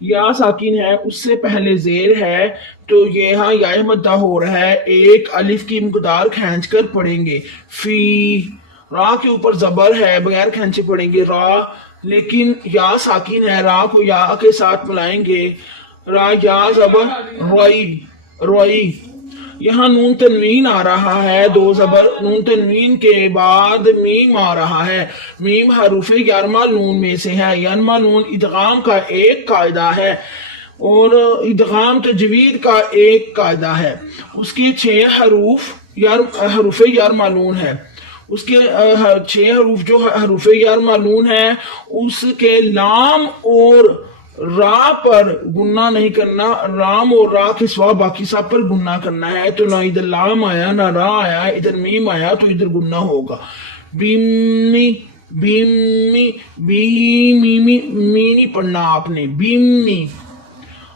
یا ساکن ہے اس سے پہلے زیر ہے تو یہاں یا مدہ ہو رہا ہے، ایک الف کی مقدار کھینچ کر پڑھیں گے۔ فی، را کے اوپر زبر ہے، بغیر کھینچے پڑھیں گے را، لیکن یا ساکن ہے، را کو یا کے ساتھ ملائیں گے، را یا زبر روئی روئی۔ یہاں نون تنوین آ رہا ہے، دو زبر، نون تنوین کے بعد میم آ رہا ہے۔ میم حروف یرما نون میں سے ہے۔ یرما نون ادغام کا ایک قاعدہ ہے اور ادغام تجوید کا ایک قاعدہ ہے۔ اس کے 6 حروف یرما نون ہے۔ اس کے 6 حروف جو حروف یرما نون ہے، اس کے لام اور را پر گننا نہیں کرنا، رام اور را کے سوا باقی سب پر گننا کرنا ہے۔ تو نہ ادھر لام آیا نہ را آیا، ادھر میم آیا تو ادھر گننا ہوگا۔ بیمی بیمی بیمی می نہیں پڑھنا آپ نے، بیمی۔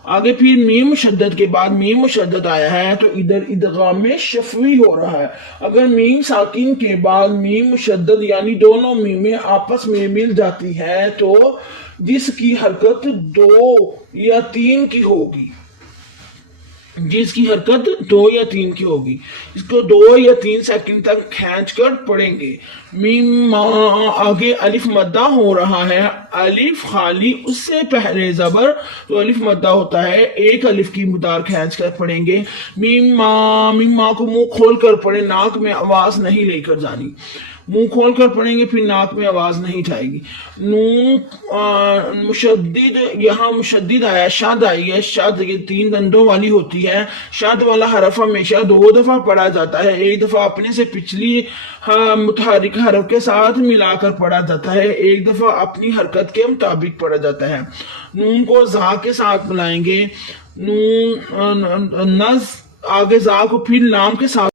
آگے پھر میم مشدد کے بعد میم مشدد آیا ہے تو ادھر ادغام شفوی ہو رہا ہے۔ اگر میم ساکن کے بعد میم مشدد یعنی دونوں میمیں آپس میں مل جاتی ہے تو جس کی حرکت 2 یا 3 کی ہوگی، جس کی حرکت 2 یا 3 کی ہوگی، اس کو 2 یا 3 سیکنڈ تک کھینچ کر پڑھیں گے۔ میم آگے الف مدہ ہو رہا ہے، الف خالی اس سے پہلے زبر تو الف مدہ ہوتا ہے، ایک الف کی مقدار کھینچ کر پڑھیں گے۔ میم ماں کو منہ کھول کر پڑھیں، ناک میں آواز نہیں لے کر جانی، منہ کھول کر پڑھیں گے پھر ناک میں آواز نہیں جائے گی۔ نون مشدد، یہاں مشدد آیا، شد آئی ہے، شد یہ 3 دندوں والی ہوتی ہے۔ شد والا حرف ہمیشہ 2 دفعہ پڑھا جاتا ہے، ایک دفعہ اپنے سے پچھلی متحرک حرف کے ساتھ ملا کر پڑھا جاتا ہے، ایک دفعہ اپنی حرکت کے مطابق پڑھا جاتا ہے۔ نون کو زا کے ساتھ ملائیں گے، نون نز، آگے زا کو پھر لام کے ساتھ